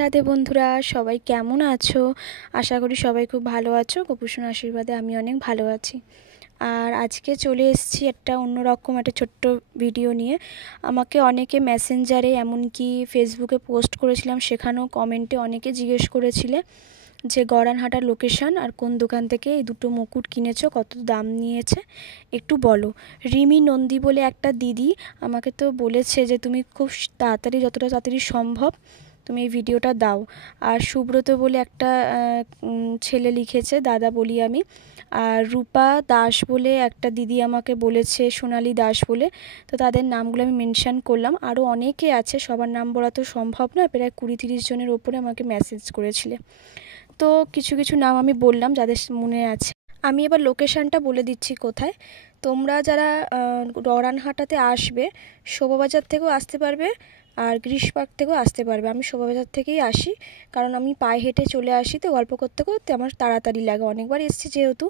রাধে বন্ধুরা, সবাই কেমন আছো? আশা করি সবাই খুব ভালো আছো। গোপুসোনার আশীর্বাদে আমি অনেক ভালো আছি। আর আজকে চলে এসেছি একটা অন্যরকম একটা ছোট্ট ভিডিও নিয়ে। আমাকে অনেকে মেসেঞ্জারে এমনকি ফেসবুকে পোস্ট করেছিলাম, সেখানেও কমেন্টে অনেকে জিজ্ঞেস করেছিলে যে গড়ানহাটার লোকেশান আর কোন দোকান থেকে এই দুটো মুকুট কিনেছো, কত দাম নিয়েছে একটু বলো। রিমি নন্দী বলে একটা দিদি আমাকে তো বলেছে যে তুমি খুব তাড়াতাড়ি, যতটা তাড়াতাড়ি সম্ভব তুমি এই ভিডিওটা দাও। আর সুব্রত বলে একটা ছেলে লিখেছে, দাদা বলি আমি। আর রূপা দাস বলে একটা দিদি আমাকে বলেছে, সোনালী দাস বলে। তো তাদের নামগুলো আমি মেনশান করলাম। আরও অনেকে আছে, সবার নাম বলা তো সম্ভব না, প্রায় 20-30 জনের ওপরে আমাকে মেসেজ করেছিলে। তো কিছু কিছু নাম আমি বললাম যাদের মনে আছে। আমি এবার লোকেশানটা বলে দিচ্ছি কোথায়। তোমরা যারা গড়ানহাটাতে আসবে, শোভাবাজার থেকেও আসতে পারবে আর গ্রিস পার্ক থেকেও আসতে পারবে। আমি শোভাবাজার থেকেই আসি, কারণ আমি পায়ে হেঁটে চলে আসি, তো গল্প করতে করতে আমার তাড়াতাড়ি লাগে, অনেকবার এসেছি যেহেতু।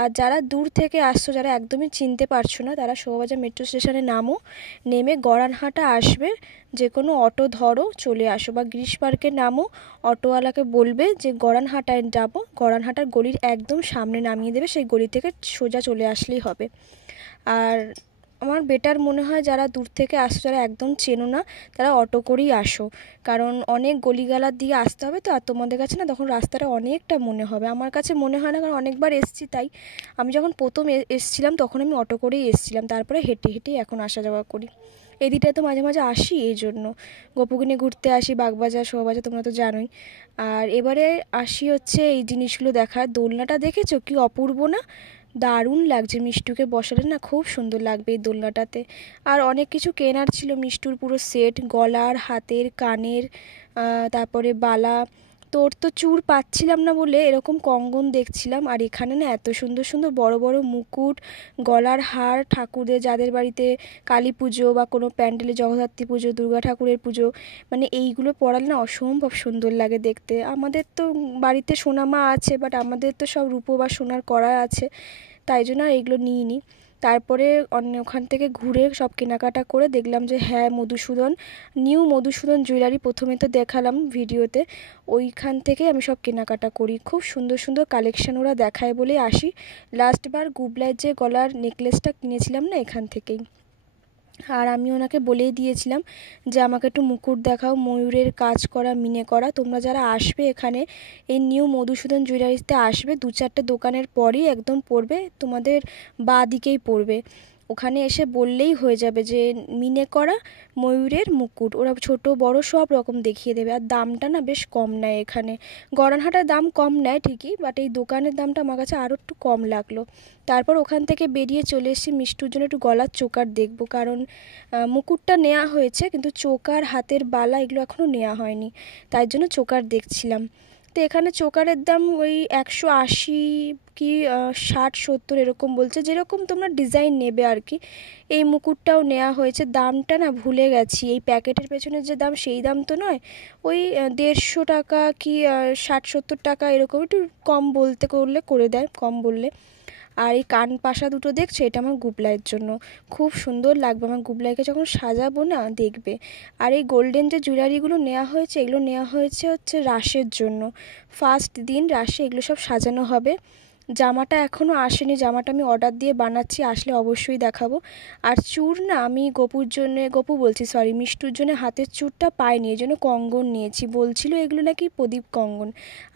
আর যারা দূর থেকে আসছো, যারা একদমই চিনতে পারছো না, তারা শোভাবাজার মেট্রো স্টেশনে নামো, নেমে গড়ানহাটা আসবে, যে কোনো অটো ধরো চলে আসো, বা গ্রিস পার্কে নামো, অটোওয়ালাকে বলবে যে গড়ানহাটায় যাবো, গড়ানহাটার গলির একদম সামনে নামিয়ে দেবে, সেই গলি থেকে সোজা চলে আসলেই হবে। আর আমার বেটার মনে হয় যারা দূর থেকে আসো, যারা একদম চেনো না, তারা অটো করেই আসো, কারণ অনেক গলিগালার দিয়ে আসতে হবে তো। আর তোমাদের কাছে না তখন রাস্তাটা অনেকটা মনে হবে, আমার কাছে মনে হয় না, কারণ অনেকবার এসেছি। তাই আমি যখন প্রথম এসেছিলাম তখন আমি অটো করেই এসেছিলাম, তারপরে হেঁটে হেঁটেই এখন আসা যাওয়া করি। এই দিকটায় তো মাঝে মাঝে আসি, এই জন্য গোপুকে ঘুরতে আসি, বাগবাজার, শোভাবাজার, তোমরা তো জানোই। আর এবারে আসি হচ্ছে এই জিনিসগুলো দেখার। দোলনাটা দেখেছো কি অপূর্ব না? দারুণ লাগছে, মিষ্টুকে বসালে না খুব সুন্দর লাগবে এই দোলনাটাতে। আর অনেক কিছু কেনার ছিল, মিষ্টুর পুরো সেট, গলার, হাতের, কানের, তারপরে বালা। তোর তো চূড় পাচ্ছিলাম না বলে এরকম কঙ্গন দেখছিলাম। আর এখানে না এত সুন্দর সুন্দর বড় বড় মুকুট, গলার হার, ঠাকুরদের যাদের বাড়িতে কালী পুজো বা কোনো প্যান্ডেলে জগদ্ধাত্রী পুজো, দুর্গা ঠাকুরের পুজো, মানে এইগুলো পরালে না অসম্ভব সুন্দর লাগে দেখতে। আমাদের তো বাড়িতে সোনামা আছে, বাট আমাদের তো সব রূপো বা সোনার করা আছে, তাই জন্য আর এগুলো নিইনি। তারপরে ওখান থেকে ঘুরে সব কেনাকাটা করে দেখলাম যে হ্যাঁ, মধুসূদন, নিউ মধুসূদন জুয়েলারি প্রথমে তো দেখালাম ভিডিওতে, ওইখান থেকে আমি সব কেনাকাটা করি। খুব সুন্দর সুন্দর কালেকশান ওরা দেখায় বলেই আসি। লাস্টবার গুবলায় যে গলার নেকলেসটা কিনেছিলাম না, এখান থেকেই। আর আমি ওনাকে বলেই দিয়েছিলাম যে আমাকে একটু মুকুট দেখাও, ময়ূরের কাজ করা, মিনে করা। তোমরা যারা আসবে এখানে, এই নিউ মধুসূদন জুয়েলারিতে আসবে, 2-4টে দোকানের পরই একদম পড়বে, তোমাদের বাঁ দিকেই পড়বে। ওখানে এসে বললেই হয়ে যাবে যে মিনে করা ময়ূরের মুকুট, ওরা ছোট বড় সব রকম দেখিয়ে দেবে। আর দামটা না বেশ কম নেয় এখানে। গড়ানহাটার দাম কম নেয় ঠিকই, বাট এই দোকানের দামটা আমার কাছে আরও একটু কম লাগলো। তারপর ওখান থেকে বেরিয়ে চলে এসেছি মিষ্টুর জন্য একটু গলার চোকার দেখবো, কারণ মুকুটটা নেওয়া হয়েছে কিন্তু চোকার, হাতের বালা এগুলো এখনও নেওয়া হয়নি, তাই জন্য চোকার দেখছিলাম। তো এখানে চোকারের দাম ওই 180 কি 60-70 এরকম বলছে, যেরকম তোমরা ডিজাইন নেবে আর কি। এই মুকুটটাও নেওয়া হয়েছে, দামটা না ভুলে গেছি, এই প্যাকেটের পেছনে যে দাম সেই দাম তো নয়, ওই 150 টাকা কি 60-70 টাকা এরকম, একটু কম বলতে করলে করে দেয়, কম বললে। আর এই কান পাশা দুটো দেখছো, এটা আমার গুবলাইয়ের জন্য, খুব সুন্দর লাগবে আমার গুবলাইকে যখন সাজাবো না, দেখবে। আর এই গোল্ডেন যে জুয়েলারিগুলো নেওয়া হয়েছে, এগুলো নেওয়া হয়েছে হচ্ছে রাসের জন্য, ফার্স্ট দিন রাসে এগুলো সব সাজানো হবে। জামাটা এখনও আসেনি, জামাটা আমি অর্ডার দিয়ে বানাচ্ছি, আসলে অবশ্যই দেখাবো। আর চূড় না আমি মিষ্টুর জন্য হাতের চূড়টা পাইনি, এই জন্য কঙ্গন নিয়েছি, বলছিল এগুলো নাকি প্রদীপ কঙ্গন।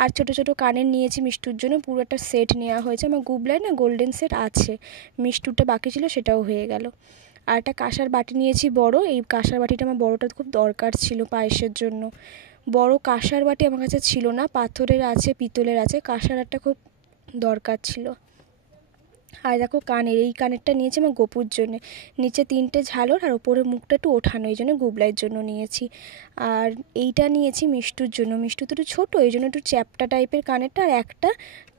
আর ছোট ছোট কানের নিয়েছি মিষ্টুর জন্য, পুরো একটা সেট নেওয়া হয়েছে। আমার গুবলায় না গোল্ডেন সেট আছে, মিষ্টুরটা বাকি ছিল, সেটাও হয়ে গেল। আর একটা কাঁসার বাটি নিয়েছি বড়, এই কাঁসার বাটিটা আমার বড়টা খুব দরকার ছিল পায়েসের জন্য। বড় কাঁসার বাটি আমার কাছে ছিল না, পাথরের আছে, পিতলের আছে, কাঁসার একটা খুব দরকার ছিল। আর দেখো কানের, এই কানেরটা নিয়েছি আমার গোপুর জন্যে, নিচে 3টে ঝালর আর ওপরে মুখটা একটু ওঠানো, এই জন্য গুবলাইয়ের জন্য নিয়েছি। আর এইটা নিয়েছি মিষ্টুর জন্য, মিষ্টু তো একটু ছোটো, এই জন্য একটু চ্যাপ্টা টাইপের কানেরটা, আর একটা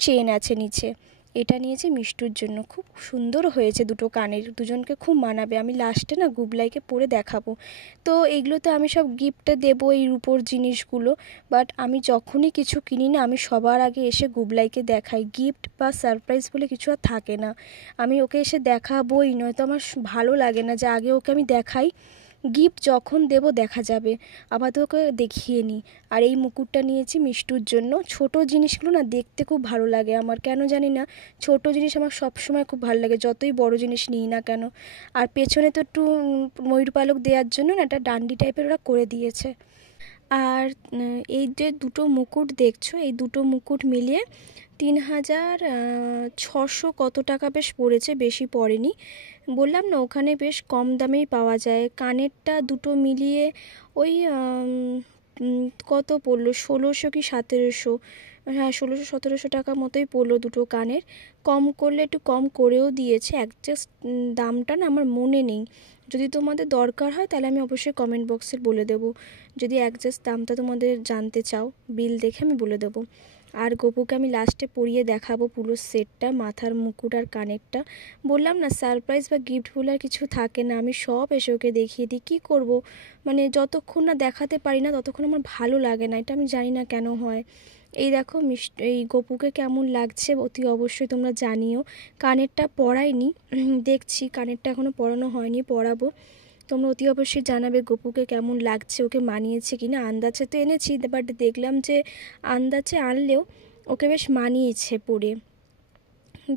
চেন আছে নিচে, এটা নিয়েছি মিষ্টুর জন্য। খুব সুন্দর হয়েছে দুটো কানের, দুজনকে খুব মানাবে। আমি লাস্টে না গুবলাইকে পরে দেখাবো। তো এইগুলোতে আমি সব গিফটে দেবো, এই রূপোর জিনিসগুলো। বাট আমি যখনই কিছু কিনি না, আমি সবার আগে এসে গুবলাইকে দেখাই, গিফট বা সারপ্রাইজ বলে কিছু আর থাকে না, আমি ওকে এসে দেখাবোই, নয়তো আমার ভালো লাগে না যে আগে ওকে আমি দেখাই, গিফট যখন দেব দেখা যাবে, আপাতত ওকে দেখিয়ে নিই। আর এই মুকুটটা নিয়েছি মিষ্টুর জন্য। ছোট জিনিসগুলো না দেখতে খুব ভালো লাগে আমার, কেন জানি না, ছোট জিনিস আমার সবসময় খুব ভালো লাগে, যতই বড় জিনিস নিই না কেন। আর পেছনে তো একটু ময়ূর পালক দেওয়ার জন্য না একটা ডান্ডি টাইপের ওরা করে দিয়েছে। আর এই যে দুটো মুকুট দেখছো, এই দুটো মুকুট মিলিয়ে 3600 কত টাকা বেশ পড়েছে, বেশি পড়েনি। বললাম না ওখানে বেশ কম দামেই পাওয়া যায়। কানেরটা দুটো মিলিয়ে ওই কত পড়লো, 1600 কি 1700, হ্যাঁ 1600-1700 টাকা মতোই পড়লো দুটো কানের। কম করলে একটু কম করেও দিয়েছে, একজাস্ট দামটা না আমার মনে নেই। যদি তোমাদের দরকার হয় তাহলে আমি অবশ্যই কমেন্ট বক্সে বলে দেবো, যদি একজাস্ট দামটা তোমাদের জানতে চাও বিল দেখে আমি বলে দেবো। আর গপুকে আমি লাস্টে পরিয়ে দেখাবো পুরো সেটটা, মাথার মুকুট আর কানেরটা। বললাম না সারপ্রাইজ বা গিফট বলে আর কিছু থাকে না, আমি সব এসে ওকে দেখিয়ে দিই। কী করব, মানে যতক্ষণ না দেখাতে পারি না ততক্ষণ আমার ভালো লাগে না, এটা আমি জানি না কেন হয়। এই দেখো এই গপুকে কেমন লাগছে অতি অবশ্যই তোমরা জানিও। কানেরটা পরাইনি, দেখছি কানেরটা এখনও পরানো হয়নি, পরাবো। তোমরা অতি অবশ্যই জানাবে গপুকে কেমন লাগছে, ওকে মানিয়েছে কি না। আন্দাজে তো এনেছি, বাট দেখলাম যে আন্দাজে আনলেও ওকে বেশ মানিয়েছে পরে,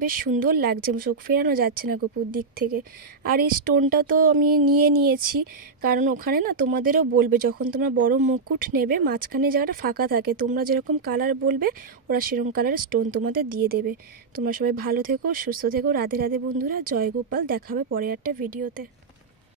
বেশ সুন্দর লাগছে, চোখ ফেরানো যাচ্ছে না গপুর দিক থেকে। আর এই স্টোনটা তো আমি নিয়েছি, কারণ ওখানে না তোমাদেরও বলবে যখন তোমরা বড় মুকুট নেবে, মাঝখানে জায়গাটা ফাঁকা থাকে, তোমরা যেরকম কালার বলবে ওরা সেরকম কালারের স্টোন তোমাদের দিয়ে দেবে। তোমরা সবাই ভালো থেকো, সুস্থ থেকো, রাধে রাধে বন্ধুরা, জয় গোপাল। দেখা হবে পরে একটা ভিডিওতে।